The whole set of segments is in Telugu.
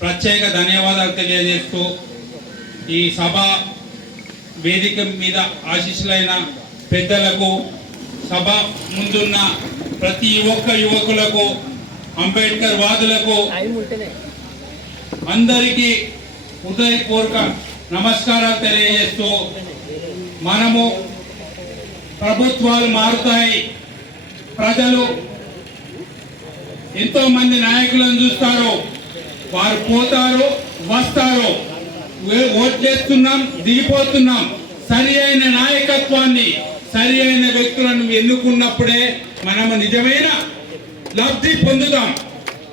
ప్రత్యేక ధన్యవాదాలు తెలియజేస్తూ ఈ సభ వేదిక మీద ఆశీస్సులైన పెద్దలకు సభ ముందున్న ప్రతి యువక యువకులకు అంబేద్కర్ వాదులకు అందరికీ హృదయపూర్వక నమస్కారాలు తెలియజేస్తూ మనము ప్రభుత్వాలు మారుతాయి. ప్రజలు ఎంతో మంది నాయకులను చూస్తారు. వారు పోతారు వస్తారు. ఓట్లేస్తున్నాం దిగిపోతున్నాం. సరి అయిన నాయకత్వాన్ని సరి అయిన వ్యక్తులను ఎన్నుకున్నప్పుడే మనము నిజమైన లబ్ధి పొందుతాం.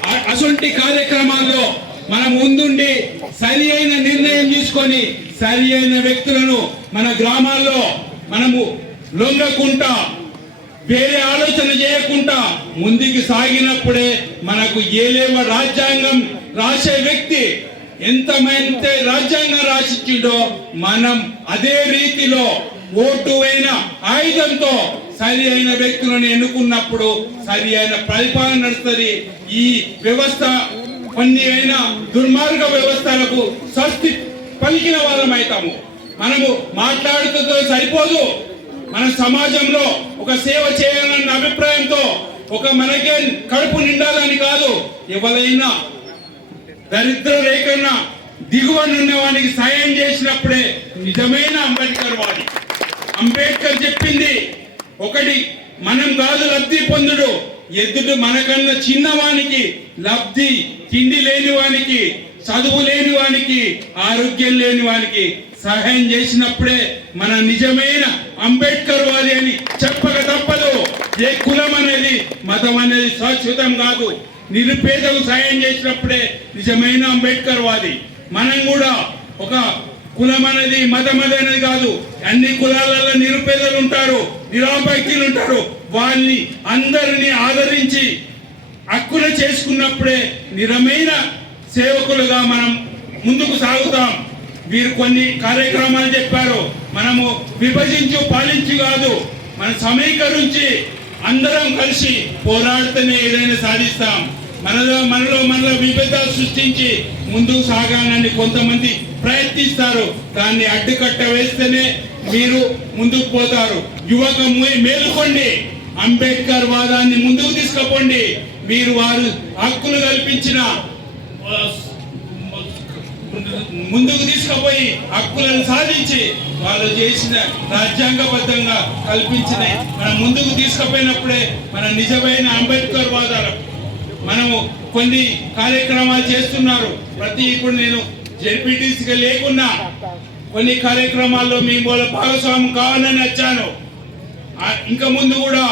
అ- అటువంటి కార్యక్రమాల్లో మనం ముందుండి సరి అయిన నిర్ణయం తీసుకొని సరి అయిన వ్యక్తులను మన గ్రామాల్లో మనము లొంగకుండా వేరే ఆలోచన చేయకుండా ముందుకు సాగినప్పుడే మనకు ఏలేమ రాజ్యాంగం రాసే వ్యక్తి ఎంతమైతే రాజ్యాంగం రాసిచ్చిండో మనం అదే రీతిలో ఓటు అయిన ఆయుధంతో సరి అయిన వ్యక్తులను ఎన్నుకున్నప్పుడు సరి అయిన పరిపాలన నడుస్తుంది. ఈ వ్యవస్థ కొన్ని అయిన దుర్మార్గ వ్యవస్థలకు స్వస్తి పలికిన వాళ్ళం అవుతాము మనము మాట్లాడుతూ సరిపోదు. మన సమాజంలో ఒక సేవ చేయాలన్న అభిప్రాయంతో ఒక మనకే కడుపు నిండాలని కాదు ఎవరైనా దరిద్ర రేఖన దిగువన ఉన్న వానికి సాయం చేసినప్పుడే నిజమైన అంబేద్కర్ వాడి. అంబేద్కర్ చెప్పింది ఒకటి మనం కాదు లబ్ధి పొందుడు ఎద్దుడు మనకన్నా చిన్నవానికి లబ్ధి తిండి లేని వానికి చదువు లేని వానికి ఆరోగ్యం లేని వానికి సహాయం చేసినప్పుడే మన నిజమైన అంబేద్కర్ వారి అని చెప్పక తప్పదు. ఏ కులం అనేది మతం అనేది శాశ్వతం కాదు. నిరుపేదకు సాయం చేసినప్పుడే నిజమైన అంబేద్కర్ వాది. మనం కూడా ఒక కులం అనేది మతం అనేది కాదు. అన్ని కులాలలో నిరుపేదలు ఉంటారు నిరాపైక్యులు ఉంటారు. వాళ్ళని అందరినీ ఆదరించి హక్కున చేసుకున్నప్పుడే నిజమైన సేవకులుగా మనం ముందుకు సాగుతాం. వీరు కొన్ని కార్యక్రమాలు చెప్పారు. మనము విభజించు పాలించి కాదు. మనం సమీకరించి అందరం కలిసి పోరాడితేనే ఏదైనా సాధిస్తాం. మనలో మనలో మనలో విభేదాలు సృష్టించి ముందుకు సాగాలని కొంతమంది ప్రయత్నిస్తారు. దాన్ని అడ్డుకట్ట వేస్తేనే మీరు ముందుకు పోతారు. యువక మేలుకోండి. అంబేద్కర్ వాదాన్ని ముందుకు తీసుకుపోండి. మీరు వారు హక్కులు కల్పించిన ముందుకు తీసుకుపోయి హక్కులను సాధించి వాళ్ళు చేసిన రాజ్యాంగబద్ధంగా కల్పించిన మనం ముందుకు తీసుకుపోయినప్పుడే మన నిజమైన అంబేద్కర్ వాదాలు మనము కొన్ని కార్యక్రమాలు చేస్తున్నారు. ప్రతి ఇప్పుడు నేను జెడ్పీటీసీగా లేకున్నా కొన్ని కార్యక్రమాల్లో మీ మూల భాగస్వామి కావాలని వచ్చాను. ఇంకా ముందు కూడా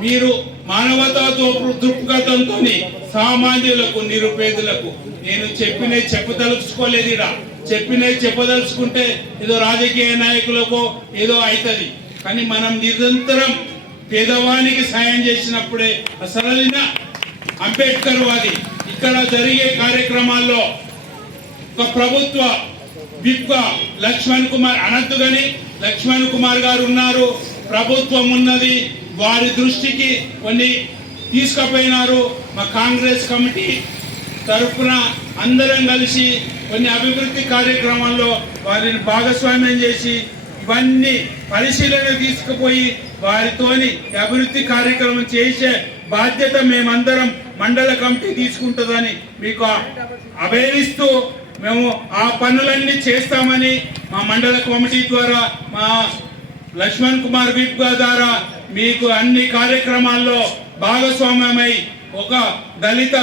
మీరు మానవతాతో దృక్పథంతో సామాన్యులకు నిరుపేదలకు నేను చెప్పిన చెప్పదలుచుకోలేదు ఇడ చెప్పినవి చెప్పదలుచుకుంటే ఏదో రాజకీయ నాయకులకు ఏదో అవుతుంది. కానీ మనం నిరంతరం పేదవానికి సాయం చేసినప్పుడే అసలైన అంబేద్కర్ వాది ఇక్కడ జరిగే కార్యక్రమాల్లో ఒక ప్రభుత్వ విప్ లక్ష్మణ్ కుమార్ అనంత్ లక్ష్మణ్ కుమార్ గారు ఉన్నారు. ప్రభుత్వం ఉన్నది. వారి దృష్టికి కొన్ని తీసుకుపోయినారు. మా కాంగ్రెస్ కమిటీ తరఫున అందరం కలిసి కొన్ని అభివృద్ధి కార్యక్రమాల్లో వారిని భాగస్వామ్యం చేసి ఇవన్నీ పరిశీలన తీసుకుపోయి వారితోని అభివృద్ధి కార్యక్రమం చేసే బాధ్యత మేమందరం మండల కమిటీ తీసుకుంటుందని మీకు అభయనిస్తూ మేము ఆ పనులన్నీ చేస్తామని మా మండల కమిటీ ద్వారా మా లక్ష్మణ్ కుమార్ విప్ ద్వారా మీకు అన్ని కార్యక్రమాల్లో భాగస్వామ్యమై ఒక దళిత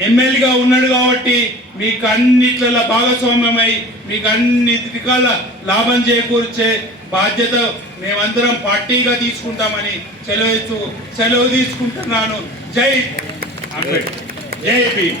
ఎమ్మెల్యేగా ఉన్నాడు కాబట్టి మీకు అన్నిట్లలో భాగస్వామ్యమై మీకు అన్ని రకాల లాభం చేకూర్చే బాధ్యత మేమందరం పార్టీగా తీసుకుంటామని సెలవు సెలవు తీసుకుంటున్నాను. జై అంబేద్కర్. జై భీమ్.